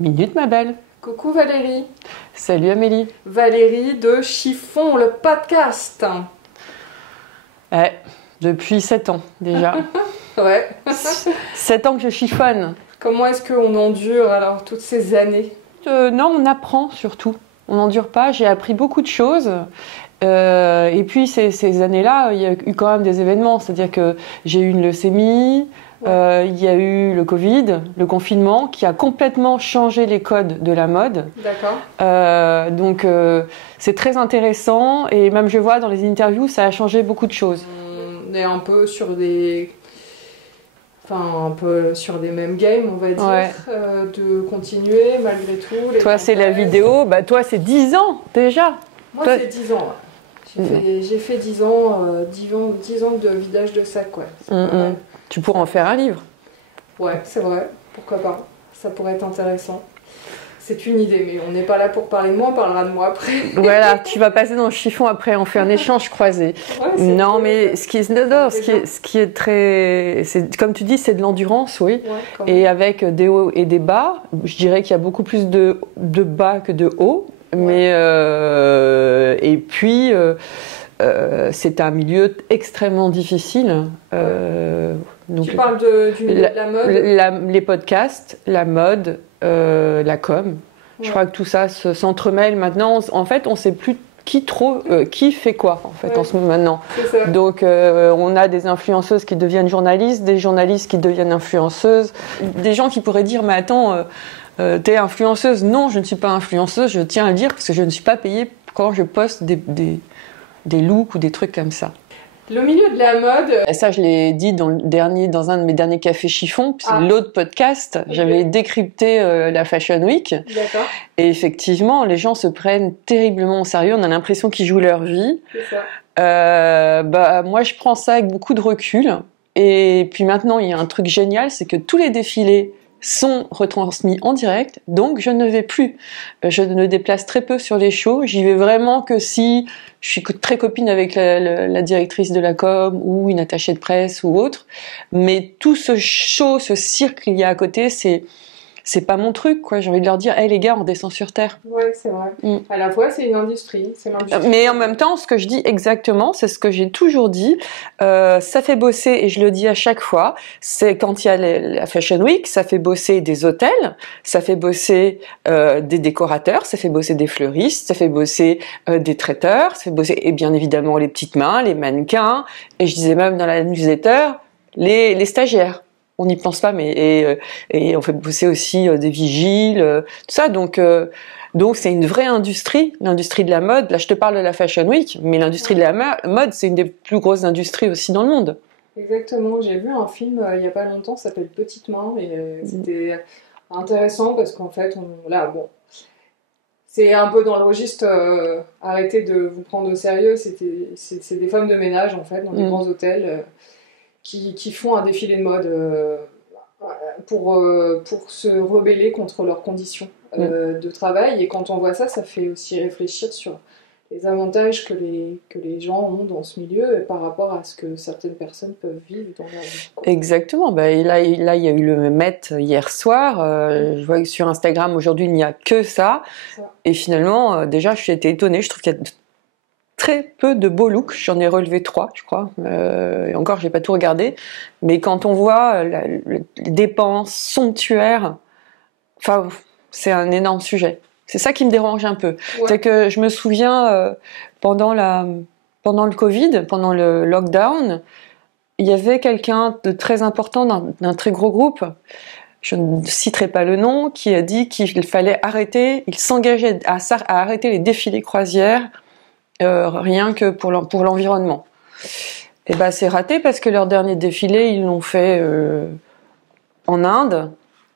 Minute, ma belle. Coucou Valérie. Salut Amélie. Valérie de Chiffon, le podcast. Ouais, depuis 7 ans déjà. Ouais. 7 ans que je chiffonne. Comment est-ce qu'on endure alors toutes ces années? Non, on apprend surtout. On n'endure pas. J'ai appris beaucoup de choses. Et puis ces années-là, il y a eu quand même des événements. C'est-à-dire que j'ai eu une leucémie. Il y a eu le Covid, le confinement, qui a complètement changé les codes de la mode. D'accord. Donc c'est très intéressant et même je vois dans les interviews, ça a changé beaucoup de choses. On est un peu sur des... Enfin, un peu sur des mêmes games, on va dire, Ouais. De continuer malgré tout. Les Toi, c'est la tempêtes. vidéo, bah toi, c'est 10 ans déjà. Moi, Toi- c'est 10 ans. Ouais. J'ai fait 10 ans, 10 ans de vidage de sac, ouais. C'est pas mal. Tu pourrais en faire un livre. Ouais, c'est vrai, pourquoi pas. Ça pourrait être intéressant. C'est une idée, mais on n'est pas là pour parler de moi, on parlera de moi après. Voilà, tu vas passer dans le chiffon après, on fait un échange croisé. Ouais, c'est Non, cool, mais ça. ce qui est très... Comme tu dis, c'est de l'endurance, oui. Ouais, quand même. Et avec des hauts et des bas, je dirais qu'il y a beaucoup plus de bas que de hauts. Mais et puis c'est un milieu extrêmement difficile. Donc, Tu parles du milieu de la mode. les podcasts, la mode, la com. Je Ouais. crois que tout ça s'entremêle maintenant. En fait, on ne sait plus qui fait quoi en fait Ouais. maintenant. C'est ça. Donc on a des influenceuses qui deviennent journalistes, des journalistes qui deviennent influenceuses, des gens qui pourraient dire mais attends, t'es influenceuse? Non, je ne suis pas influenceuse, je tiens à le dire parce que je ne suis pas payée quand je poste des looks ou des trucs comme ça. Le milieu de la mode, Et ça, je l'ai dit dans un de mes derniers cafés chiffons, puis c'est Ah. l'autre podcast. Ok. J'avais décrypté la Fashion Week. d'accord, Et effectivement, les gens se prennent terriblement au sérieux. On a l'impression qu'ils jouent leur vie. c'est ça. Moi, je prends ça avec beaucoup de recul. Et puis maintenant, il y a un truc génial, c'est que tous les défilés sont retransmis en direct, donc je ne vais plus. Je me déplace très peu sur les shows. J'y vais vraiment que si je suis très copine avec la directrice de la com ou une attachée de presse ou autre. Mais tout ce show, ce cirque qu'il y a à côté, c'est pas mon truc, quoi. J'ai envie de leur dire, hey les gars, on descend sur terre. Ouais, c'est vrai. Mm. À la fois, c'est une industrie. C'est l'industrie. Mais en même temps, ce que je dis exactement, c'est ce que j'ai toujours dit. Ça fait bosser, et je le dis à chaque fois, c'est quand il y a la Fashion Week, ça fait bosser des hôtels, ça fait bosser des décorateurs, ça fait bosser des fleuristes, ça fait bosser des traiteurs, ça fait bosser, et bien évidemment les petites mains, les mannequins, et je disais même dans la newsletter, les stagiaires. On n'y pense pas, mais et on fait bosser aussi des vigiles, tout ça. Donc c'est une vraie industrie, l'industrie de la mode. Là, je te parle de la Fashion Week, mais l'industrie de la mode, c'est une des plus grosses industries aussi dans le monde. Exactement. J'ai vu un film il n'y a pas longtemps, ça s'appelle Petite Main, et c'était intéressant parce qu'en fait, là, bon, c'est un peu dans le registre arrêtez de vous prendre au sérieux. C'est des femmes de ménage en fait dans des grands hôtels qui font un défilé de mode pour se rebeller contre leurs conditions de travail. Et quand on voit ça, ça fait aussi réfléchir sur les avantages que les gens ont dans ce milieu par rapport à ce que certaines personnes peuvent vivre dans leur vie, quoi. Exactement. Et là, il y a eu le Met hier soir. Je vois que sur Instagram aujourd'hui, il n'y a que ça. Ça. Et finalement, déjà, je suis été étonnée. Je trouve qu'il y a très peu de beaux looks. J'en ai relevé 3, je crois. Et encore, j'ai pas tout regardé. Mais quand on voit les dépenses somptuaires, enfin, c'est un énorme sujet. C'est ça qui me dérange un peu. Ouais. C'est que je me souviens, pendant le Covid, pendant le lockdown, il y avait quelqu'un de très important d'un très gros groupe, je ne citerai pas le nom, qui a dit qu'il fallait arrêter, il s'engageait à arrêter les défilés croisières, rien que pour l'environnement. Et ben c'est raté parce que leur dernier défilé, ils l'ont fait en Inde.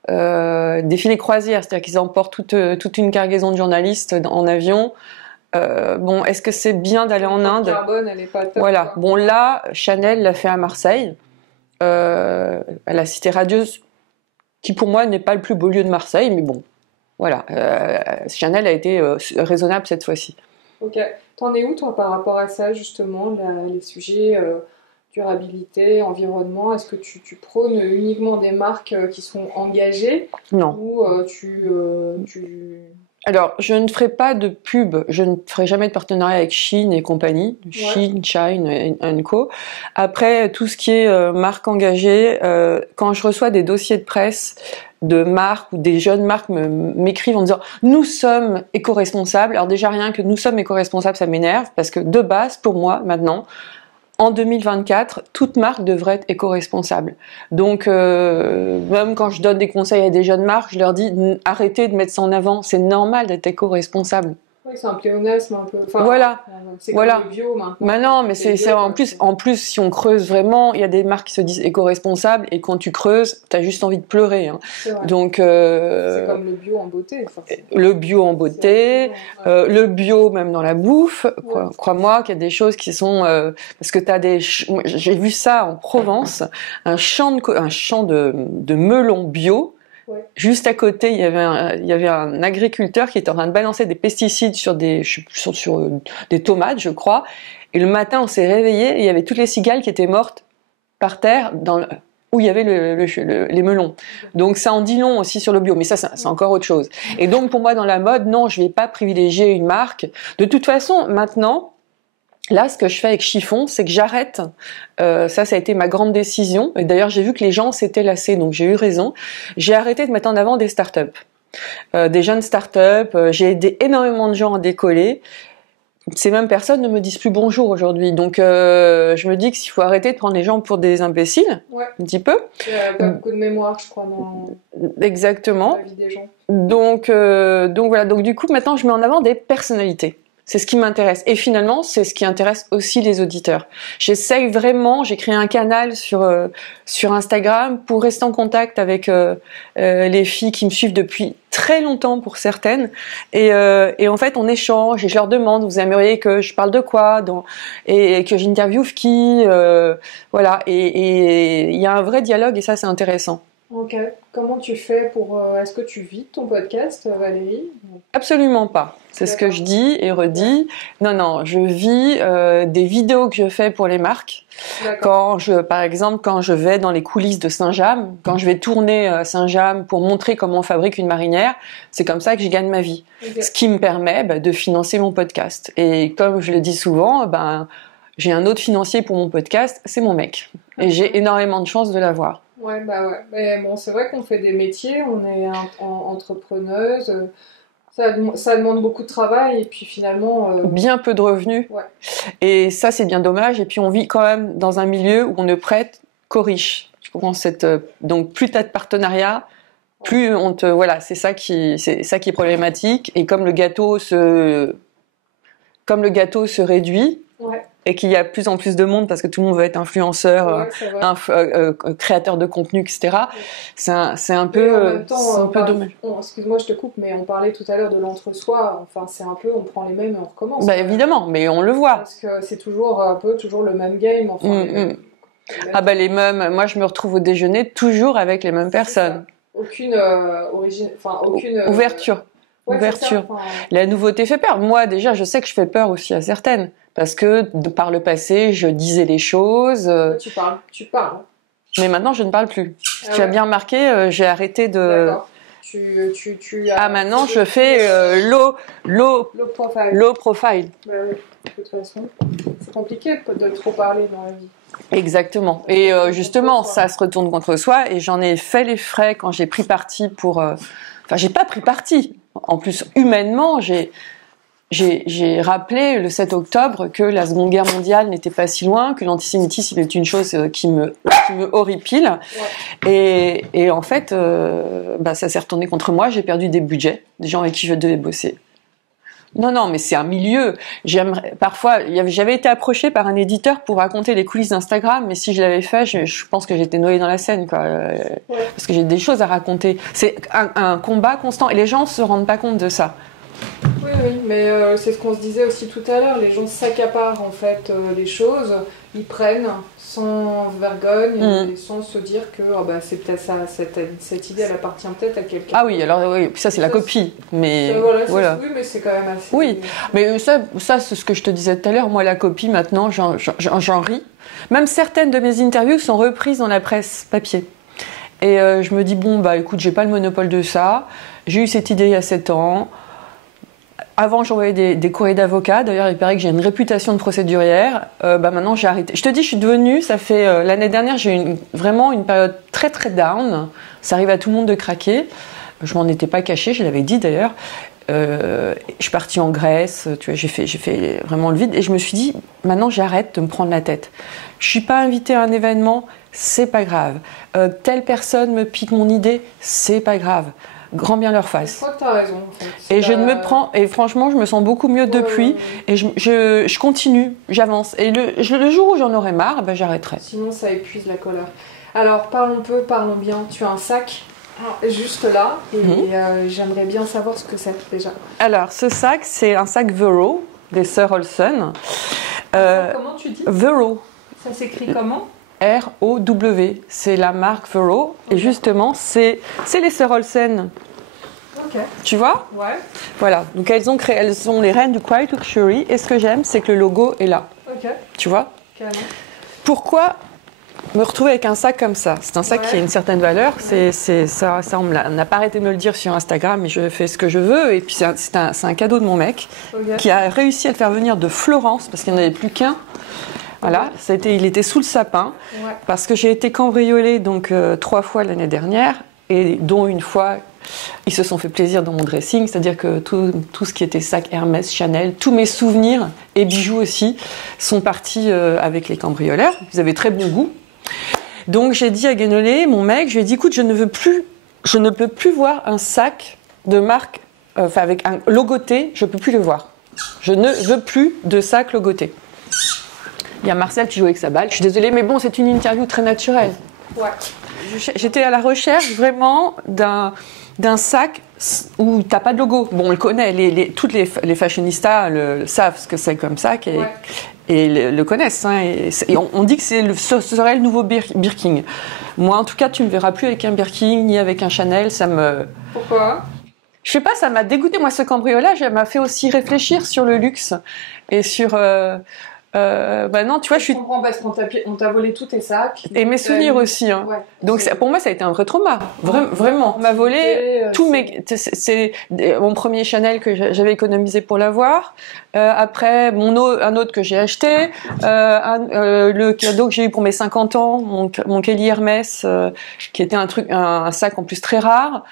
Défilé croisière, c'est-à-dire qu'ils emportent toute une cargaison de journalistes en avion. Bon, est-ce que c'est bien d'aller en Inde? Carbone, elle est pas top. Voilà. Quoi. Bon, là, Chanel l'a fait à Marseille, à la Cité Radieuse, qui pour moi n'est pas le plus beau lieu de Marseille, mais bon, voilà. Chanel a été raisonnable cette fois-ci. Ok. T'en es où, toi, par rapport à ça, justement, les sujets durabilité, environnement? Est-ce que tu prônes uniquement des marques qui sont engagées Non. ou tu Alors, je ne ferai pas de pub, je ne ferai jamais de partenariat avec Shein et compagnie, Shein, Shine Co. Après, tout ce qui est marque engagée, quand je reçois des dossiers de presse de marques ou des jeunes marques m'écrivent en disant « Nous sommes éco-responsables », alors déjà rien que « Nous sommes éco-responsables », ça m'énerve, parce que de base, pour moi, maintenant, en 2024, toute marque devrait être éco-responsable. Donc, même quand je donne des conseils à des jeunes marques, je leur dis arrêtez de mettre ça en avant. C'est normal d'être éco-responsable. Oui, c'est un pléonasme un peu. Enfin, voilà. C'est comme le bio maintenant. Mais non, mais c'est en plus, si on creuse vraiment, il y a des marques qui se disent éco-responsables et quand tu creuses, t'as juste envie de pleurer. Hein. Donc, c'est comme le bio en beauté. Le bio en beauté, le bio même dans la bouffe. Crois-moi qu'il y a des choses qui sont parce que j'ai vu ça en Provence, un champ de melons bio. Juste à côté, il y avait un agriculteur qui était en train de balancer des pesticides sur des tomates, je crois. Et le matin, on s'est réveillé et il y avait toutes les cigales qui étaient mortes par terre où il y avait les melons. Donc ça en dit long aussi sur le bio, mais ça c'est encore autre chose. Et donc pour moi dans la mode, non, je vais pas privilégier une marque. De toute façon, maintenant, là, ce que je fais avec Chiffon, c'est que j'arrête. Ça a été ma grande décision. Et d'ailleurs, j'ai vu que les gens s'étaient lassés, donc j'ai eu raison. J'ai arrêté de mettre en avant des startups, des jeunes startups. J'ai aidé énormément de gens à décoller. Ces mêmes personnes ne me disent plus bonjour aujourd'hui. Donc, je me dis qu'il faut arrêter de prendre les gens pour des imbéciles, un petit peu. Il n'y a pas beaucoup de mémoire, je crois, dans Exactement. la vie des gens. Donc voilà. Donc du coup, maintenant, je mets en avant des personnalités. C'est ce qui m'intéresse. Et finalement, c'est ce qui intéresse aussi les auditeurs. J'essaye vraiment, j'ai créé un canal sur Instagram pour rester en contact avec les filles qui me suivent depuis très longtemps pour certaines. Et en fait, on échange et je leur demande, vous aimeriez que je parle de quoi et que j'interviewe qui voilà. Et il y a un vrai dialogue et ça, c'est intéressant. Ok. Comment tu fais pour... Est-ce que tu vis ton podcast, Valérie ? Absolument pas. C'est ce que je dis et redis. Non, je vis des vidéos que je fais pour les marques. Par exemple, quand je vais dans les coulisses de Saint-James, quand je vais tourner à Saint-James pour montrer comment on fabrique une marinière, c'est comme ça que je gagne ma vie. Ce qui me permet de financer mon podcast. Et comme je le dis souvent, j'ai un autre financier pour mon podcast, c'est mon mec. Et j'ai énormément de chance de l'avoir. Ouais. Mais bon, c'est vrai qu'on fait des métiers, on est entrepreneuse, ça demande beaucoup de travail et puis finalement... Bien peu de revenus. Ouais. Et ça, c'est bien dommage. Et puis on vit quand même dans un milieu où on ne prête qu'aux riches. Je comprends donc plus t'as de partenariats, plus on te... Voilà, c'est ça qui est problématique. Et comme le gâteau se réduit... Ouais. Et qu'il y a de plus en plus de monde parce que tout le monde veut être influenceur, créateur de contenu, etc. Ouais. C'est un peu, en même temps, c'est un peu dommage. Excuse-moi, je te coupe, mais on parlait tout à l'heure de l'entre-soi. Enfin, c'est un peu, on prend les mêmes et on recommence. Évidemment, mais on le voit. Parce que c'est toujours le même game. Enfin, les mêmes. Moi, je me retrouve au déjeuner toujours avec les mêmes personnes. Aucune ouverture. Ouverture. La nouveauté fait peur. Moi, déjà, je sais que je fais peur aussi à certaines. Parce que par le passé, je disais les choses. Tu parles. Mais maintenant, je ne parle plus. Tu as bien remarqué, j'ai arrêté de... D'accord. Maintenant, je fais low profile. Oui. De toute façon, c'est compliqué de trop parler dans la vie. Exactement. Et justement, ça se retourne contre soi. Et j'en ai fait les frais quand j'ai pris parti pour... Enfin, j'ai pas pris parti. En plus, humainement, j'ai rappelé le 7 octobre que la Seconde Guerre mondiale n'était pas si loin, que l'antisémitisme est une chose qui me horripile. Ouais. Et en fait, ça s'est retourné contre moi. J'ai perdu des budgets, des gens avec qui je devais bosser. Non, mais c'est un milieu. Parfois, j'avais été approchée par un éditeur pour raconter les coulisses d'Instagram, mais si je l'avais fait, je pense que j'étais noyée dans la Seine, quoi. Parce que j'ai des choses à raconter. C'est un combat constant, et les gens se rendent pas compte de ça. Oui, mais c'est ce qu'on se disait aussi tout à l'heure. Les gens s'accaparent en fait les choses, ils prennent sans vergogne et sans se dire que c'est peut-être ça, cette idée elle appartient peut-être à quelqu'un. Ah oui, alors oui, ça c'est la copie, mais voilà. Oui, mais c'est quand même assez. Oui, mais ça c'est ce que je te disais tout à l'heure. Moi, la copie maintenant, j'en ris. Même certaines de mes interviews sont reprises dans la presse papier. Et je me dis écoute, j'ai pas le monopole de ça. J'ai eu cette idée il y a 7 ans. Avant, j'envoyais des courriers d'avocat. D'ailleurs, il paraît que j'ai une réputation de procédurière. Maintenant, j'ai arrêté. Je te dis, je suis devenue, ça fait l'année dernière, j'ai eu vraiment une période très très down. Ça arrive à tout le monde de craquer. Je m'en étais pas cachée, je l'avais dit d'ailleurs. Je suis partie en Grèce, tu vois, j'ai fait vraiment le vide. Et je me suis dit, maintenant, j'arrête de me prendre la tête. Je suis pas invitée à un événement, c'est pas grave. Telle personne me pique mon idée, c'est pas grave. Grand bien leur fasse. Je crois que tu as raison. En fait. Et je ne me prends, et franchement, je me sens beaucoup mieux depuis. Et je continue, j'avance. Et le jour où j'en aurai marre, j'arrêterai. Sinon, ça épuise la colère. Alors, parlons bien. Tu as un sac juste là, et j'aimerais bien savoir ce que c'est déjà. Alors, ce sac, c'est un sac Vero des sœurs Olsen. Comment tu dis? Vero. Ça s'écrit comment? R-O-W, c'est la marque Vero. Okay. Et justement, c'est les sœurs Olsen. Ok. Tu vois? Ouais. Voilà, donc elles sont les reines du Quiet Luxury. Et ce que j'aime, c'est que le logo est là. Ok. Tu vois? Carrément. Pourquoi me retrouver avec un sac comme ça? C'est un sac qui a une certaine valeur. Ça, on n'a pas arrêté de me le dire sur Instagram, mais je fais ce que je veux. Et puis c'est un cadeau de mon mec qui a réussi à le faire venir de Florence, parce qu'il n'y en avait plus qu'un. Voilà, il était sous le sapin, parce que j'ai été cambriolée donc 3 fois l'année dernière, et dont une fois, ils se sont fait plaisir dans mon dressing, c'est-à-dire que tout ce qui était sac Hermès, Chanel, tous mes souvenirs et bijoux aussi sont partis avec les cambrioleurs. Ils avaient très bon goût. Donc j'ai dit à Guénolé, mon mec, je lui ai dit, écoute, je ne peux plus voir un sac de marque, avec un logoté, je ne peux plus le voir. Je ne veux plus de sac logoté. Il y a Marcel qui joue avec sa balle. Je suis désolée, mais bon, c'est une interview très naturelle. Ouais. J'étais à la recherche vraiment d'un sac où t'as pas de logo. Bon, on le connaît. Toutes les fashionistas savent ce que c'est comme sac et le connaissent. Hein, et on dit que ce serait le nouveau Birkin. Moi, en tout cas, tu me verras plus avec un Birkin ni avec un Chanel. Pourquoi? Je sais pas, ça m'a dégoûté. Moi, ce cambriolage, elle m'a fait aussi réfléchir sur le luxe et sur. Non, tu vois, je comprends parce qu'on t'a volé tous tes sacs. Et mes souvenirs aussi. Hein. Ouais, donc pour moi, ça a été un vrai trauma. Vraiment. On m'a volé tous mes. C'est mon premier Chanel que j'avais économisé pour l'avoir. Après, un autre que j'ai acheté. Le cadeau que j'ai eu pour mes 50 ans, mon Kelly Hermès, qui était un sac en plus très rare.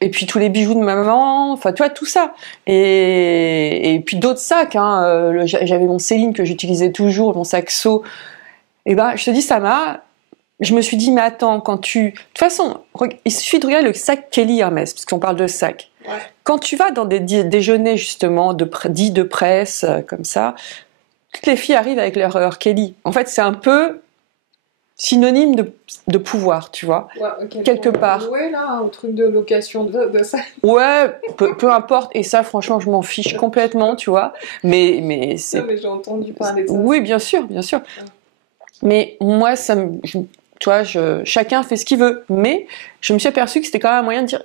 Et puis tous les bijoux de ma maman, enfin tu vois tout ça. Et puis d'autres sacs. Hein. J'avais mon Céline que j'utilisais toujours, mon sac So. Et je te dis je me suis dit mais attends de toute façon il suffit de regarder le sac Kelly Hermès parce qu'on parle de sac. Ouais. Quand tu vas dans des déjeuners justement dits de presse comme ça, toutes les filles arrivent avec leur Kelly. En fait c'est un peu synonyme de pouvoir, tu vois, quelque part. Ouais, là, un truc de location de ça. Ouais, peu importe. Et ça, franchement, je m'en fiche complètement, tu vois. Mais c'est. Non, mais j'ai entendu parler de ça. Oui, bien sûr. Ouais. Mais moi, tu vois, chacun fait ce qu'il veut. Mais je me suis aperçue que c'était quand même un moyen de dire,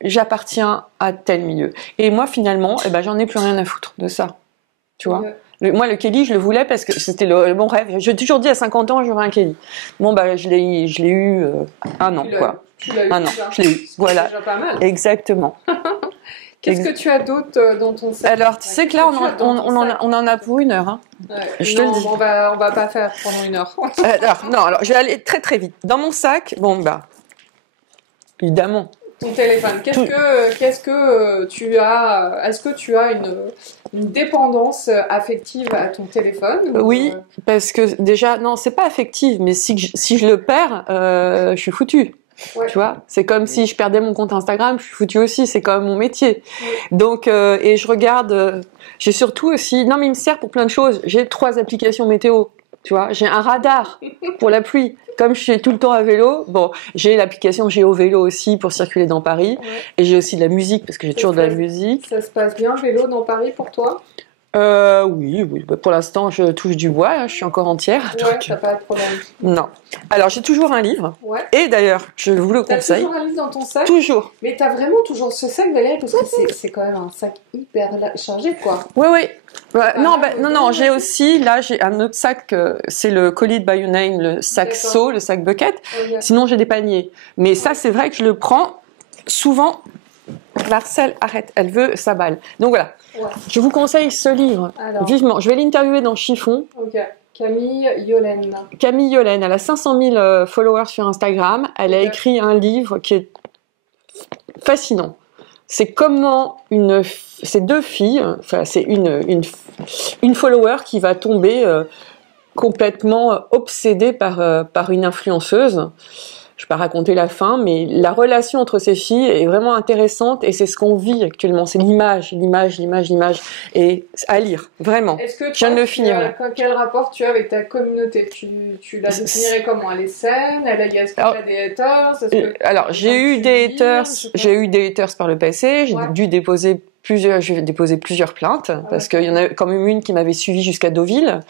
j'appartiens à tel milieu. Et moi, finalement, j'en ai plus rien à foutre de ça, tu vois. Ouais. Moi, le Kelly, je le voulais parce que c'était mon rêve. J'ai toujours dit à 50 ans, j'aurai un Kelly. Bon, je l'ai eu un an, quoi. Tu l'as eu un an, je l'ai eu. Voilà. C'est déjà pas mal. Exactement. Qu'est-ce que tu as d'autre dans ton sac? Alors, tu sais que là, on en a pour 1 heure. Hein. Ouais. Je te le dis. On va pas faire pendant 1 heure. Alors, je vais aller très très vite. Dans mon sac, évidemment. Ton téléphone. Qu'est-ce que tu as? Est-ce que tu as une dépendance affective à ton téléphone? Oui, parce que déjà, non, c'est pas affective, mais si je le perds, je suis foutue. Ouais. Tu vois, c'est comme si je perdais mon compte Instagram, je suis foutue aussi, c'est quand même mon métier. Ouais. Donc, et je regarde, j'ai surtout aussi, non mais il me sert pour plein de choses. J'ai 3 applications météo, tu vois, j'ai un radar pour la pluie. Comme je suis tout le temps à vélo, j'ai l'application Géo Vélo aussi pour circuler dans Paris. Ouais. Et j'ai aussi de la musique parce que j'ai toujours de la musique. Ça se passe bien vélo dans Paris pour toi? Oui. Pour l'instant, je touche du bois, hein, je suis encore entière. Ouais, donc, t'as pas de problème. Non. Alors, j'ai toujours un livre. Ouais. Et d'ailleurs, je vous le conseille. T'as toujours un livre dans ton sac? Toujours. Mais t'as vraiment toujours ce sac, Valérie, parce que c'est quand même un sac hyper chargé, quoi. Oui. Ouais, non, j'ai aussi, là, j'ai un autre sac, c'est le Call It By Your Name, le sac So, le sac bucket. Okay. Sinon, j'ai des paniers. Mais ça, c'est vrai que je le prends souvent, Marcel, arrête, elle veut sa balle. Donc voilà, Ouais. je vous conseille ce livre, Alors. vivement. Je vais l'interviewer dans Chiffon. Ok. Camille Yolène. Camille Yolène, elle a 500 000 followers sur Instagram. Elle a Ok. écrit un livre qui est fascinant. C'est comment ces deux filles, enfin c'est une follower qui va tomber complètement obsédée par une influenceuse. Je ne vais pas raconter la fin, mais la relation entre ces filles est vraiment intéressante et c'est ce qu'on vit actuellement. C'est l'image, et à lire, vraiment. Est-ce que Je viens de le finir. Quel rapport tu as avec ta communauté? Tu la définirais comment? Elle est saine? Est-ce que tu as des haters? Alors, j'ai eu des haters par le passé. J'ai dû déposer plusieurs plaintes parce qu'il y en a quand même une qui m'avait suivi jusqu'à Deauville.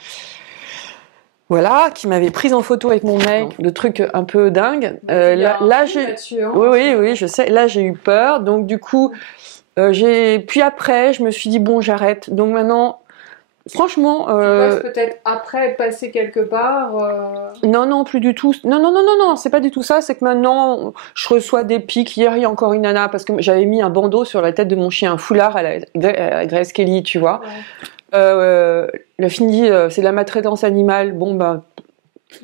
Voilà, qui m'avait prise en photo avec mon mec, le truc un peu dingue. Là, oui, je sais. Là, j'ai eu peur, donc du coup, puis après, je me suis dit bon, j'arrête. Donc maintenant, franchement, tu penses peut-être après être passé quelque part. Non, plus du tout. Non, c'est pas du tout ça. C'est que maintenant, je reçois des pics. Hier, il y a encore une nana parce que j'avais mis un bandeau sur la tête de mon chien, un foulard à la Grace Kelly, tu vois. Ouais. La fille dit c'est de la maltraitance animale. Bon bah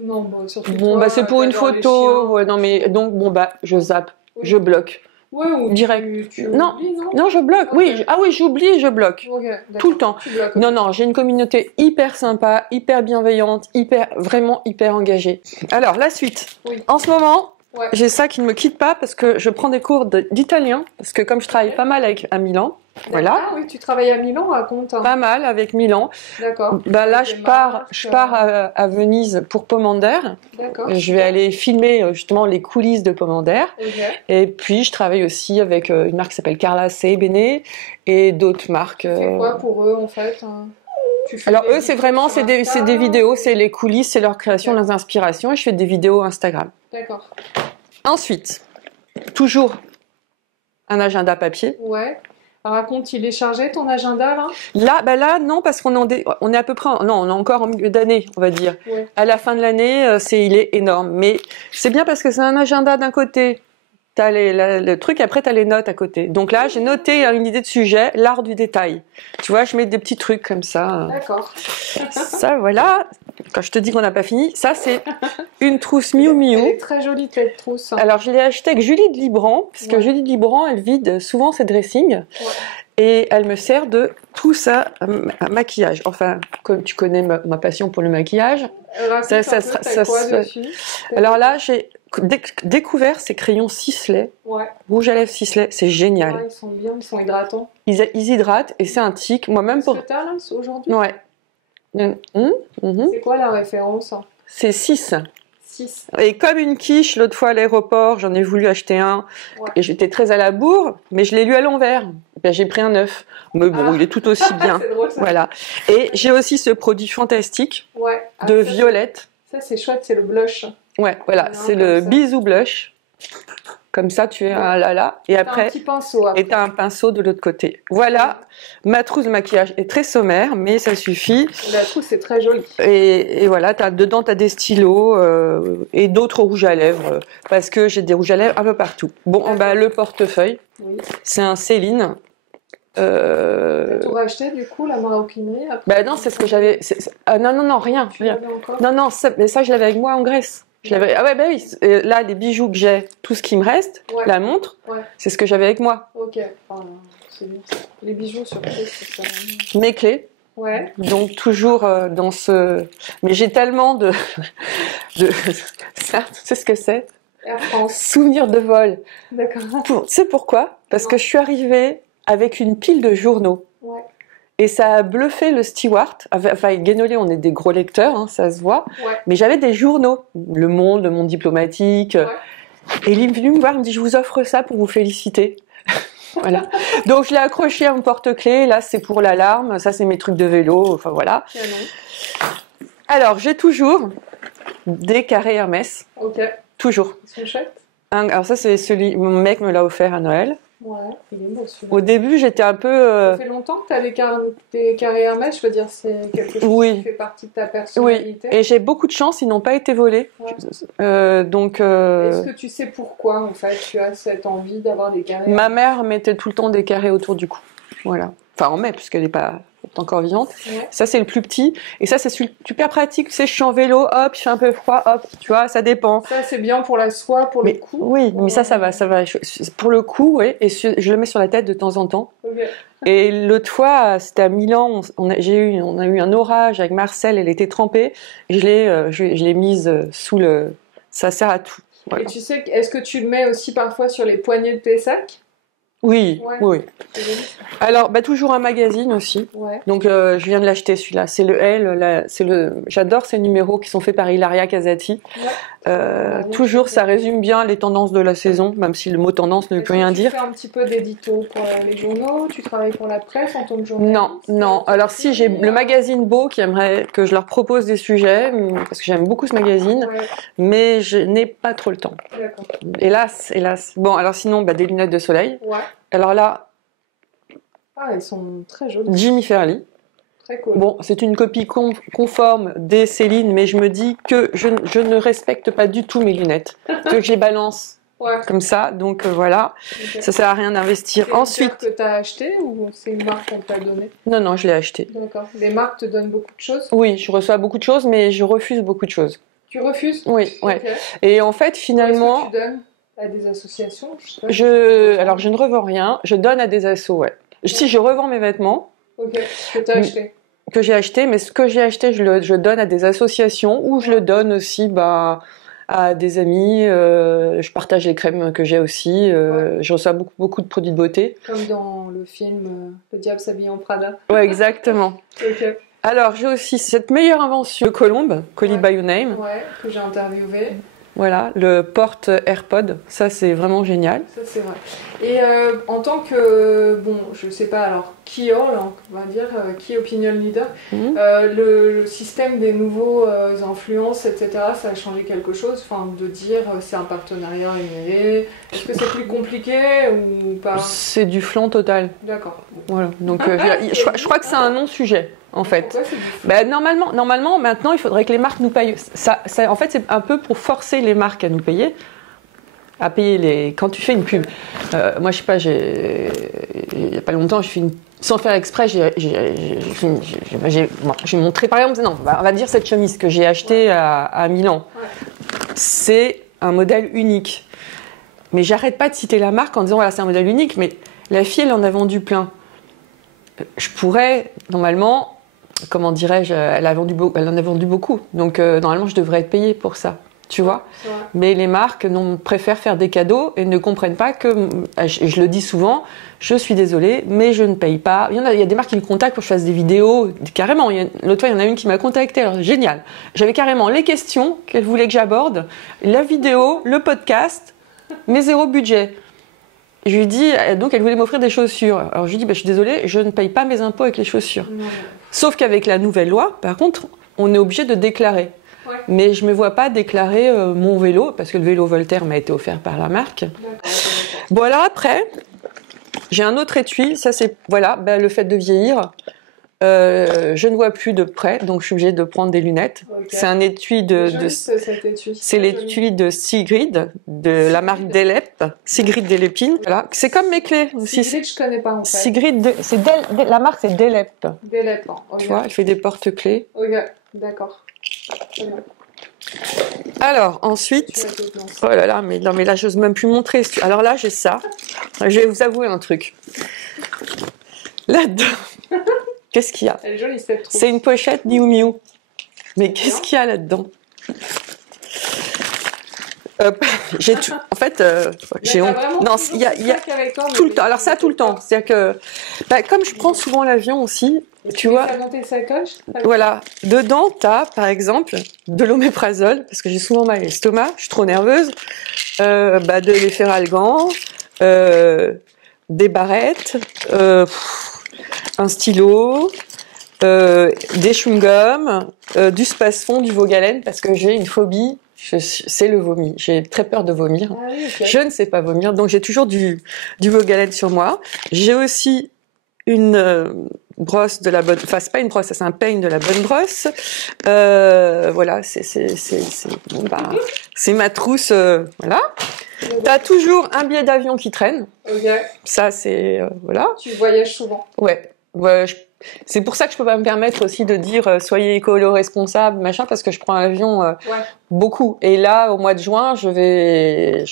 non, surtout bon toi, bah c'est pour une photo. Ouais, non mais donc bon bah je zappe, je bloque. Ouais, ou direct. Tu non, oublies, non, je bloque. Okay. Oui, j'oublie et je bloque. Okay, tout le temps. Bloques, Non, j'ai une communauté hyper sympa, hyper bienveillante, vraiment hyper engagée. Alors la suite. Oui. En ce moment. Ouais. J'ai ça qui ne me quitte pas parce que je prends des cours d'italien parce que comme je travaille pas mal à Milan, voilà. Ah oui, tu travailles à Milan, raconte. Pas mal avec Milan. D'accord. Bah là, je pars à Venise pour Pomander. D'accord. Je vais aller filmer justement les coulisses de Pomander. Okay. Et puis, je travaille aussi avec une marque qui s'appelle Carla Sebene et d'autres marques. C'est quoi pour eux en fait? Alors eux, c'est vraiment des vidéos, c'est les coulisses, c'est leur création, leurs inspirations. Et je fais des vidéos Instagram. D'accord. Ensuite, toujours un agenda papier. Ouais. Raconte, il est chargé ton agenda là? Là, non, parce qu'on est à peu près, on est encore en milieu d'année, on va dire. Ouais. À la fin de l'année, il est énorme. Mais c'est bien parce que c'est un agenda d'un côté. T'as le truc, après t'as les notes à côté. Donc là, j'ai noté une idée de sujet, l'art du détail. Tu vois, je mets des petits trucs comme ça. D'accord. Ça, voilà. Quand je te dis qu'on n'a pas fini, ça c'est une trousse Miu Miu. Elle est très jolie cette trousse. Alors je l'ai achetée avec Julie de Libran, parce que Julie de Libran, elle vide souvent ses dressings. Ouais. Et elle me sert de trousse à maquillage. Enfin, comme tu connais ma passion pour le maquillage. Alors là, j'ai découvert ces crayons Sisley, rouge à lèvres Sisley, c'est génial. Ouais, ils sont bien, ils sont hydratants. Ils hydratent et c'est un tic. Moi-même pour. Ce que t'as là aujourd'hui. Ouais. C'est quoi la référence? C'est 6. 6. Et comme une quiche, l'autre fois à l'aéroport, j'en ai voulu acheter un et j'étais très à la bourre, mais je l'ai lu à l'envers. Ben, j'ai pris un 9. Mais bon, il est tout aussi bien. C'est drôle, ça. Voilà. Et j'ai aussi ce produit fantastique de Violette. Ça c'est chouette, c'est le blush. Ouais, voilà, c'est le bisou blush. Comme ça, tu es là. Et après, un petit pinceau. Et tu as un pinceau de l'autre côté. Voilà, ma trousse de maquillage est très sommaire, mais ça suffit. La trousse, c'est très joli. Et voilà, dedans, tu as des stylos et d'autres rouges à lèvres, parce que j'ai des rouges à lèvres un peu partout. Bon, le portefeuille, c'est un Céline. T'as tout racheté du coup, la maroquinerie après? Non, c'est ce que j'avais. Non, rien. Non, mais ça, je l'avais avec moi en Grèce. Oui. Là, les bijoux que j'ai, tout ce qui me reste, la montre, c'est ce que j'avais avec moi. Ok. C'est bien. Les bijoux surtout, c'est ça. Mes clés. Ouais. Donc toujours dans ce. Mais j'ai tellement de. Ça, tu sais ce que c'est? Air France. Souvenir de vol. D'accord. Tu sais pourquoi? Parce que je suis arrivée avec une pile de journaux. Ouais. Et ça a bluffé le steward. Enfin, avec Guénolé, on est des gros lecteurs, hein, ça se voit. Ouais. Mais j'avais des journaux. Le Monde diplomatique. Ouais. Et il est venu me voir, il me dit, je vous offre ça pour vous féliciter. Voilà. Donc, je l'ai accroché à mon porte-clés. Là, c'est pour l'alarme. Ça, c'est mes trucs de vélo. Enfin, voilà. Alors, j'ai toujours des carrés Hermès. Ok. Toujours. Ils sont chouettes. Alors, ça, c'est mon mec me l'a offert à Noël. Ouais, il est beau celui-là. Au début, j'étais un peu... Ça fait longtemps que tu as des carrés Hermès, je veux dire, c'est quelque chose Oui. qui fait partie de ta Oui, personnalité. et j'ai beaucoup de chance, ils n'ont pas été volés. Ouais. Donc, Est-ce que tu sais pourquoi, en fait, tu as cette envie d'avoir des carrés ma Hermès? mère mettait tout le temps des carrés autour du cou. Voilà. Enfin, en mai, puisqu'elle n'est pas encore vivante. Ouais. Ça, c'est le plus petit. Et ça, c'est super pratique. Tu sais, je suis en vélo, hop, il fait un peu froid, hop, tu vois, ça dépend. Ça, c'est bien pour la soie, pour le cou. Oui, mais ça va. Pour le cou, oui. Et je le mets sur la tête de temps en temps. Okay. Et l'autre fois, c'était à Milan, on a eu un orage avec Marcel, elle était trempée. Et je l'ai mise sous le... Ça sert à tout. Voilà. Et tu sais, est-ce que tu le mets aussi parfois sur les poignets de tes sacs? Oui, Ouais. oui. Alors, toujours un magazine aussi. Ouais. Donc, je viens de l'acheter celui-là. C'est le L. J'adore ces numéros qui sont faits par Ilaria Casati. Ouais. Toujours, ça résume bien les tendances de la saison, même si le mot tendance ne veut rien dire. Tu fais un petit peu d'édito pour les journaux? Tu travailles pour la presse en tant que journaliste? Non. Alors, si j'ai le magazine Beau qui aimerait que je leur propose des sujets, parce que j'aime beaucoup ce magazine, ouais. Mais je n'ai pas trop le temps. D'accord. Hélas. Bon, alors sinon, des lunettes de soleil. Ouais. Alors là... Ah, elles sont très jolies. Jimmy Fairley. Très cool. Bon, c'est une copie conforme des Céline, mais je me dis que je ne respecte pas du tout mes lunettes. Que je les balance comme ça, donc voilà. Okay. Ça sert à rien d'investir. Ensuite, c'est une marque que tu as acheté ou c'est une marque qu'on t'a donnée? Non, je l'ai acheté. D'accord. Les marques te donnent beaucoup de choses? Oui, je reçois beaucoup de choses, mais je refuse beaucoup de choses. Tu refuses? Oui, ouais. Okay. Et en fait, finalement... Est-ce que tu donnes à des associations? Alors, je ne revends rien. Je donne à des assos, ouais. Si, je revends mes vêtements. Ok, que tu as acheté. Que j'ai acheté, mais ce que j'ai acheté, je donne à des associations ou je le donne aussi à des amis. Je partage les crèmes que j'ai aussi. Je reçois beaucoup de produits de beauté. Comme dans le film Le diable s'habille en Prada. Ouais, exactement. Ok. Alors, j'ai aussi cette meilleure invention de Colombe, Call It By Your Name. Ouais, que j'ai interviewé. Voilà, le porte AirPod, ça c'est vraiment génial. Ça c'est vrai. Et en tant que, bon, je sais pas alors, key all, on va dire, key opinion leader, le système des nouveaux influences, etc., ça a changé quelque chose? Enfin, de dire c'est un partenariat rémunéré, est-ce que c'est plus compliqué ou pas? C'est du flan total. D'accord. Voilà, donc je crois que c'est un non-sujet. En fait, normalement, maintenant, il faudrait que les marques nous payent. En fait, c'est un peu pour forcer les marques à nous payer, Quand tu fais une pub, moi, je sais pas, il y a pas longtemps, sans faire exprès, j'ai montré, par exemple, on va dire cette chemise que j'ai achetée à Milan. Ouais. C'est un modèle unique, mais j'arrête pas de citer la marque en disant voilà, c'est un modèle unique, mais la fille, elle en a vendu plein. Je pourrais normalement. Comment dirais-je, elle en a vendu beaucoup. Donc, normalement, je devrais être payée pour ça. Tu vois ? Ouais. Mais les marques préfèrent faire des cadeaux et ne comprennent pas que, je le dis souvent, je suis désolée, mais je ne paye pas. Il y a des marques qui me contactent pour que je fasse des vidéos, carrément. L'autre fois, il y en a une qui m'a contactée, alors génial. J'avais carrément les questions qu'elle voulait que j'aborde, la vidéo, le podcast, mais zéro budget. Je lui dis, donc elle voulait m'offrir des chaussures. Alors je lui dis, je suis désolée, je ne paye pas mes impôts avec les chaussures. Non. Sauf qu'avec la nouvelle loi, par contre, on est obligé de déclarer. Ouais. Mais je ne me vois pas déclarer mon vélo, parce que le vélo Voltaire m'a été offert par la marque. D'accord. Bon, alors après, j'ai un autre étui. Ça, c'est le fait de vieillir. Je ne vois plus de près, donc je suis obligée de prendre des lunettes. Okay. C'est un étui c'est l'étui de Sigrid, de la marque Delep, Sigrid Delepine. Voilà. C'est comme mes clés aussi. Sigrid, je connais pas en fait. Sigrid, la marque c'est Delep. Delep, okay. Tu vois, elle fait des porte-clés. Ok, d'accord. Alors ensuite, oh là là, mais là j'ose même plus montrer. Alors là j'ai ça. Je vais vous avouer un truc. Là-dedans. Qu'est-ce qu'il y a? Elle est jolie cette trousse. C'est une pochette Miu Miu. Mais qu'est-ce qu'il y a là-dedans? J'ai tout. En fait, j'ai honte. Non, il y a tout le temps. Alors ça, tout le temps. C'est-à-dire que, comme je prends souvent l'avion aussi, tu vois. Tu as monté sa coche. Voilà. Dedans, t'as, par exemple, de l'oméprazole, parce que j'ai souvent mal à l'estomac, je suis trop nerveuse, de l'efferalgan, des barrettes, un stylo, des chewing-gums, du space-fond, du Vogalène, parce que j'ai une phobie C'est le vomi. J'ai très peur de vomir. Ah oui, ok. Je ne sais pas vomir, donc j'ai toujours du Vogalène sur moi. J'ai aussi une brosse de la bonne... Enfin, c'est pas une brosse, c'est un peigne de la bonne brosse. Voilà, bon, bah, c'est ma trousse. Voilà. T'as toujours un billet d'avion qui traîne. Ok. Ça, c'est... voilà. Tu voyages souvent. Ouais. C'est pour ça que je peux pas me permettre aussi de dire soyez écolo-responsable, machin, parce que je prends l'avion beaucoup. Et là, au mois de juin, je vais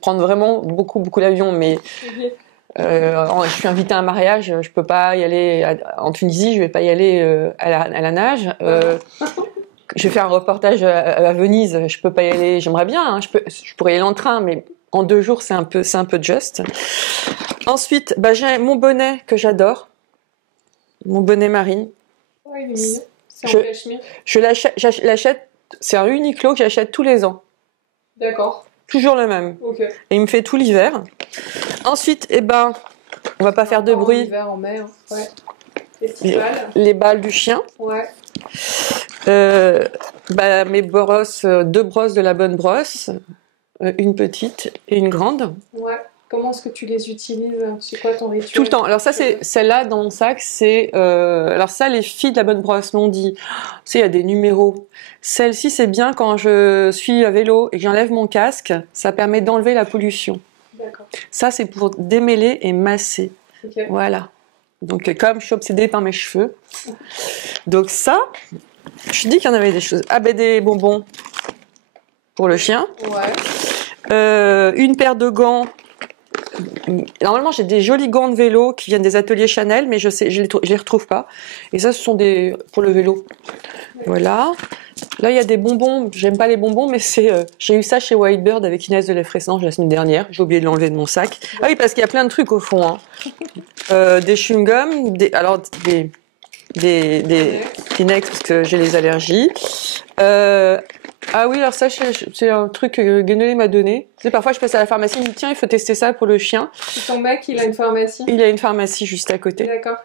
prendre vraiment beaucoup l'avion. Mais je suis invitée à un mariage, je peux pas y aller en Tunisie, je vais pas y aller à la nage. Je vais faire un reportage à Venise, je peux pas y aller. J'aimerais bien, hein, je pourrais y aller en train, mais en 2 jours, c'est un peu juste. Ensuite, bah, j'ai mon bonnet que j'adore. Mon bonnet marine. Ouais, il est mignon. C'est en cachemire. Je l'achète, c'est un Uniqlo que j'achète tous les ans. D'accord. Toujours le même. Ok. Et il me fait tout l'hiver. Ensuite, eh ben, on va pas faire de bruit. L'hiver en mai, hein. Ouais. Les petites balles. Les balles du chien. Ouais. Bah, mes brosses, 2 brosses de la bonne brosse, une petite et une grande. Ouais. Comment est-ce que tu les utilises? C'est quoi ton rituel? Tout le temps. Alors ça, c'est celle-là dans mon sac, c'est alors ça, les filles de la bonne brosse m'ont dit, tu sais, il y a des numéros. Celle-ci, c'est bien quand je suis à vélo et que j'enlève mon casque, ça permet d'enlever la pollution. D'accord. Ça, c'est pour démêler et masser. Okay. Voilà. Donc comme je suis obsédée par mes cheveux, donc ça, je dis qu'il y en avait des choses. Ah ben des bonbons pour le chien. Ouais. Une paire de gants. Normalement, j'ai des jolis gants de vélo qui viennent des ateliers Chanel, mais je les retrouve pas. Et ça, ce sont des pour le vélo. Voilà. Là, il y a des bonbons. J'aime pas les bonbons, mais j'ai eu ça chez Whitebird avec Inès de la Fressange la semaine dernière. J'ai oublié de l'enlever de mon sac. Ah oui, parce qu'il y a plein de trucs au fond. Hein. Des chewing-gums, des Kleenex parce que j'ai les allergies. Ah oui, alors ça, c'est un truc que Guenolé m'a donné. Tu sais, parfois, je passe à la pharmacie, il me dit, tiens, il faut tester ça pour le chien. Ton mec, il a une pharmacie? Il a une pharmacie juste à côté. D'accord.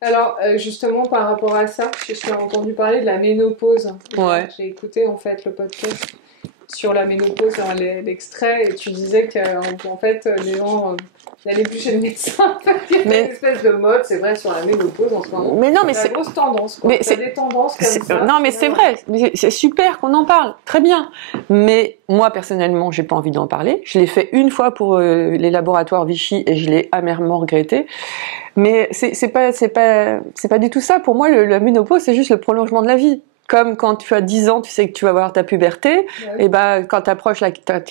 Alors, justement, par rapport à ça, je suis entendu parler de la ménopause. Ouais. J'ai écouté, en fait, le podcast sur la ménopause, l'extrait, et tu disais qu'en fait, les gens n'allaient plus chez le médecin. Il y a une espèce de mode, c'est vrai, sur la ménopause en ce moment. Mais non, mais c'est une grosse tendance. Quoi. C'est des tendances comme ça. Non, mais c'est vrai. C'est super qu'on en parle. Très bien. Mais moi, personnellement, j'ai pas envie d'en parler. Je l'ai fait une fois pour les laboratoires Vichy et je l'ai amèrement regretté. Mais c'est pas du tout ça. Pour moi, la ménopause, c'est juste le prolongement de la vie. Comme quand tu as 10 ans, tu sais que tu vas avoir ta puberté, ouais. Et ben quand tu approches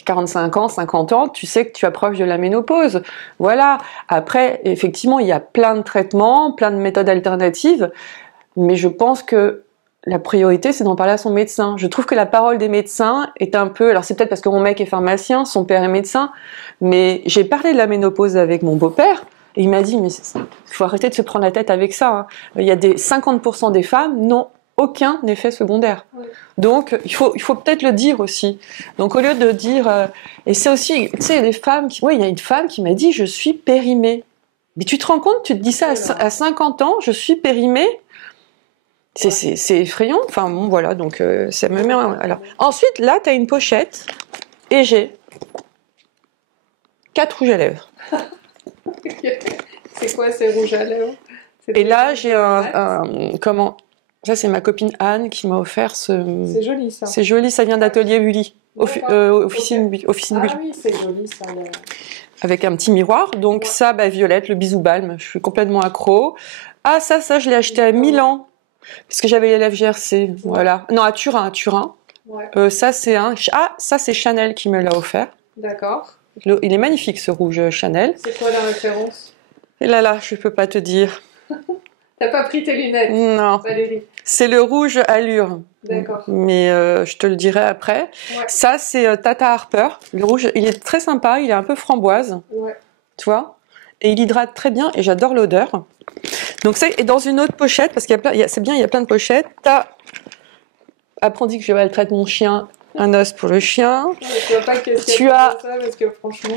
45 ans, 50 ans, tu sais que tu approches de la ménopause. Voilà. Après, effectivement, il y a plein de traitements, plein de méthodes alternatives, mais je pense que la priorité, c'est d'en parler à son médecin. Je trouve que la parole des médecins est un peu... Alors c'est peut-être parce que mon mec est pharmacien, son père est médecin, mais j'ai parlé de la ménopause avec mon beau-père, et il m'a dit, mais il faut arrêter de se prendre la tête avec ça. Hein. Il y a 50% des femmes n'ont aucun effet secondaire. Oui. Donc, il faut peut-être le dire aussi. Donc, au lieu de dire... et c'est aussi, tu sais, des femmes qui... Oui, il y a une femme qui m'a dit, je suis périmée. Mais tu te rends compte, tu te dis ça à 50 ans, je suis périmée. C'est effrayant. Enfin, bon, voilà, donc ça me met... Alors, ensuite, là, tu as une pochette et j'ai 4 rouges à lèvres. C'est quoi ces rouges à lèvres? Et là, j'ai comment... Ça, c'est ma copine Anne qui m'a offert ce... C'est joli, ça. C'est joli, ça vient d'Atelier Bully. Officine Bully. Ah oui, c'est joli, ça. Avec un petit miroir. Donc ça, bah, Violette, le bisou balme. Je suis complètement accro. Ah, ça, je l'ai acheté à Milan. Parce que j'avais les lèvres GRC. Ouais. Voilà. Non, à Turin. Ouais. Ça, c'est ça, c'est Chanel qui me l'a offert. D'accord. Il est magnifique, ce rouge Chanel. C'est quoi la référence? Et là, je peux pas te dire. T'as pas pris tes lunettes? Non. Valérie. C'est le rouge Allure. D'accord. Mais je te le dirai après. Ouais. Ça, c'est Tata Harper. Le rouge, il est très sympa. Il est un peu framboise. Ouais. Tu vois? Et il hydrate très bien. Et j'adore l'odeur. Donc, et dans une autre pochette, parce qu'il y a plein, il y a plein de pochettes. Après, on dit que je maltraite mon chien. Un os pour le chien. Ouais, tu vois pas qu'est-ce qu'il Tu y a as... de ça, parce que franchement,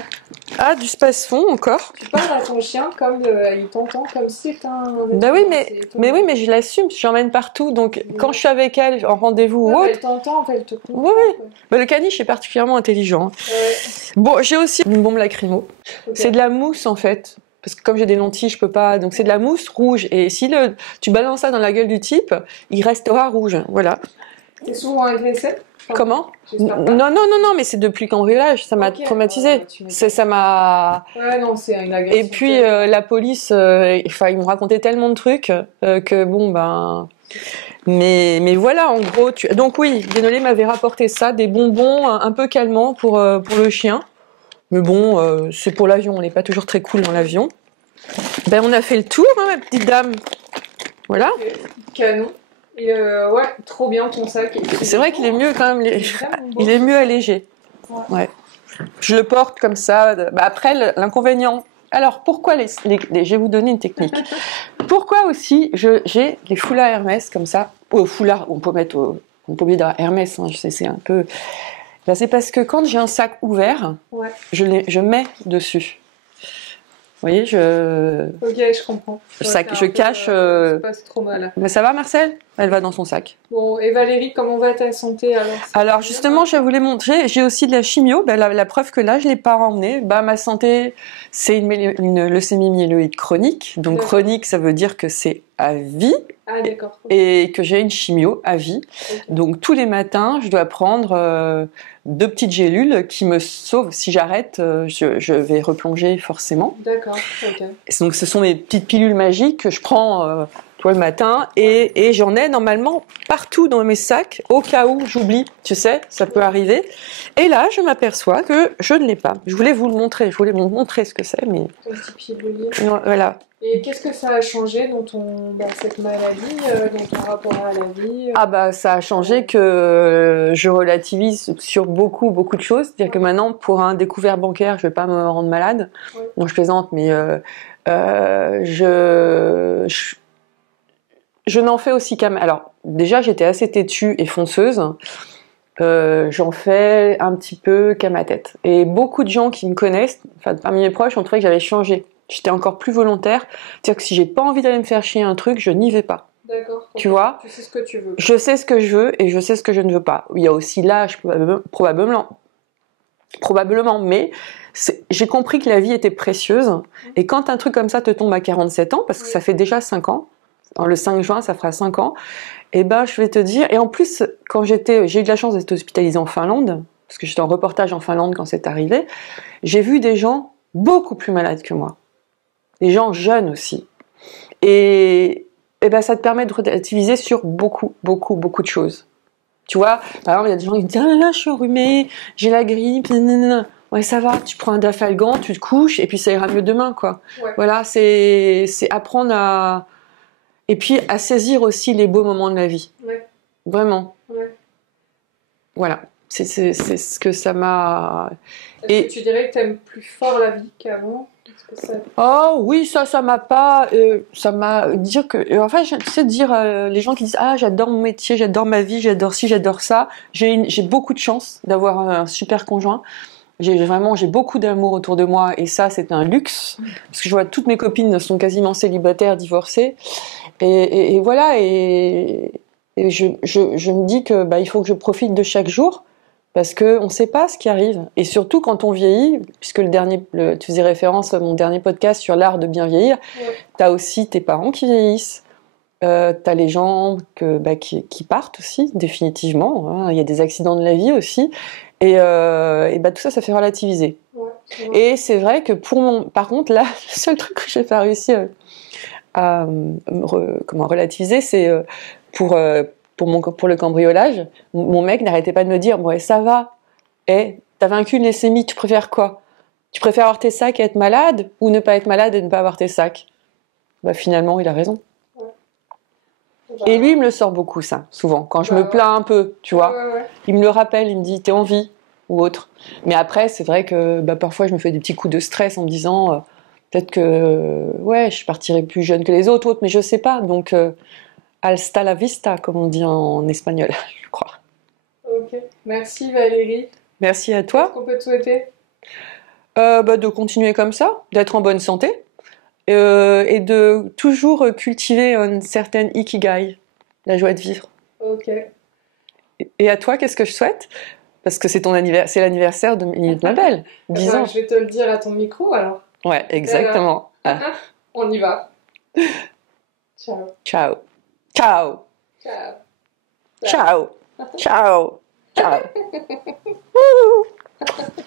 Ah, du space-fond encore. tu parles à ton chien comme il t'entend comme si c'était un. Bah oui, C'est étonnant. mais oui, mais je l'assume, je l'emmène partout. Donc, quand je suis avec elle, en rendez-vous ou Ouais, autre, elle t'entend, en fait, elle te comprend. oui, oui. quoi. Bah, le caniche est particulièrement intelligent. Ouais, Bon, j'ai aussi une bombe lacrymo. ok. C'est de la mousse, en fait. Parce que comme j'ai des lentilles, je peux pas. Donc, c'est de la mousse rouge. Et si tu balances ça dans la gueule du type, il restera rouge. Voilà. T'es souvent agressé? Enfin, Comment? j'espère Non, pas. non, non, non, mais c'est depuis le cambriolage. Ça m'a Ok. traumatisée. Tu m'étonnes. Ça m'a. Ouais, non, c'est une agression. Et puis la police, enfin ils m'ont raconté tellement de trucs que bon ben. Mais voilà, en gros. Donc oui, Guénolé m'avait rapporté ça, des bonbons un peu calmants pour le chien. Mais bon, c'est pour l'avion, on n'est pas toujours très cool dans l'avion. Ben on a fait le tour, hein, ma petite dame. Voilà. Ok. Canon. Et ouais, trop bien ton sac. C'est vrai qu'il est mieux quand même. Il est vraiment beau. Il est mieux allégé. Ouais. Je le porte comme ça. Bah après, l'inconvénient. Alors, pourquoi je vais vous donner une technique. Pourquoi aussi j'ai les foulards Hermès comme ça. Foulards, on peut mettre. On peut oublier Hermès, hein, je sais, c'est un peu. Là, c'est parce que quand j'ai un sac ouvert, Ouais. je mets dessus. Vous voyez, Ok, je comprends. je cache. C'est pas trop mal. Mais ça va, Marcel? Elle va dans son sac. Bon, et Valérie, comment va ta santé alors? Alors justement, je voulais montrer, j'ai aussi de la chimio, la preuve que là, je ne l'ai pas emmenée. Ma santé, c'est une leucémie myéloïde chronique. Donc D'accord. chronique, ça veut dire que c'est à vie Ah, d'accord. et que j'ai une chimio à vie. Ok. Donc tous les matins, je dois prendre 2 petites gélules qui me sauvent. Si j'arrête, je vais replonger forcément. D'accord, ok. Donc ce sont mes petites pilules magiques que je prends le matin et j'en ai normalement partout dans mes sacs au cas où j'oublie, tu sais, ça peut arriver. Et là, je m'aperçois que je ne l'ai pas. Je voulais vous le montrer, je voulais vous montrer ce que c'est, mais Ton petit pilulier. voilà. Et qu'est-ce que ça a changé dans cette maladie, dans ton rapport à la vie? Ah bah ça a changé que je relativise sur beaucoup de choses. C'est-à-dire que maintenant, pour un découvert bancaire, je vais pas me rendre malade. Ouais. Donc je plaisante, mais je n'en fais aussi qu'à... Alors, déjà, j'étais assez têtue et fonceuse. J'en fais un petit peu qu'à ma tête. Et beaucoup de gens qui me connaissent, enfin, parmi mes proches, ont trouvé que j'avais changé. J'étais encore plus volontaire. C'est-à-dire que si j'ai pas envie d'aller me faire chier un truc, je n'y vais pas. D'accord. Tu vois ? Tu sais ce que tu veux. Je sais ce que je veux et je sais ce que je ne veux pas. Il y a aussi l'âge, probablement, mais j'ai compris que la vie était précieuse. Et quand un truc comme ça te tombe à 47 ans, parce que ça fait déjà 5 ans, le 5 juin, ça fera 5 ans, et ben je vais te dire, et en plus, j'ai eu de la chance d'être hospitalisée en Finlande, parce que j'étais en reportage en Finlande quand c'est arrivé, j'ai vu des gens beaucoup plus malades que moi. Des gens jeunes aussi. Et ben ça te permet de relativiser sur beaucoup de choses. Tu vois, par exemple, il y a des gens qui me disent « Ah là là, je suis enrhumée, j'ai la grippe, nanana. » Ouais, ça va, tu prends un Dafalgan, tu te couches, et puis ça ira mieux demain, quoi. Ouais. Voilà, c'est apprendre à... Et puis à saisir aussi les beaux moments de la vie. Ouais. Vraiment. Ouais. Voilà. C'est ce que ça m'a... Est-ce que tu dirais que tu aimes plus fort la vie qu'avant? Oh oui, ça m'a pas... ça m'a... Dire que... Enfin, tu sais, dire... les gens qui disent « Ah, j'adore mon métier, j'adore ma vie, j'adore ci, j'adore ça. » J'ai beaucoup de chance d'avoir un super conjoint. J'ai beaucoup d'amour autour de moi et ça, c'est un luxe. Parce que je vois toutes mes copines sont quasiment célibataires, divorcées. Et voilà, et je me dis que il faut que je profite de chaque jour parce qu'on ne sait pas ce qui arrive. Et surtout quand on vieillit, puisque tu faisais référence à mon dernier podcast sur l'art de bien vieillir, tu as aussi tes parents qui vieillissent, tu as les gens qui partent aussi, définitivement. Hein. Il y a des accidents de la vie aussi. Et tout ça fait relativiser. Ouais. Et c'est vrai que par contre, là, le seul truc que j'ai pas réussi à relativiser, c'est pour le cambriolage. Mon mec n'arrêtait pas de me dire « Bon, ça va, t'as vaincu une leucémie, tu préfères quoi? Tu préfères avoir tes sacs et être malade ou ne pas être malade et ne pas avoir tes sacs ?» Finalement, il a raison. Ouais. Et lui, il me le sort beaucoup, ça, souvent. Quand je me plains un peu, tu vois. Ouais. Il me le rappelle, il me dit « T'es en vie ?» ou autre. Mais après, c'est vrai que parfois, je me fais des petits coups de stress en me disant peut-être que je partirai plus jeune que les autres, mais je sais pas. Donc, hasta la vista, comme on dit en espagnol, je crois. Ok. Ok. Merci Valérie. Merci à Qu'est-ce toi. qu'on peut te souhaiter? De continuer comme ça, d'être en bonne santé et de toujours cultiver une certaine ikigai, la joie de vivre. Ok. Et à toi, qu'est-ce que je souhaite? Parce que c'est ton anniversaire, c'est l'anniversaire de Minute Ma Belle, Eh 10 ben, ans. je vais te le dire à ton micro alors. Ouais, exactement. Ah, On y va. Ciao. ciao. Ciao. Ciao. Ciao. Ciao. Ciao. Wouhou.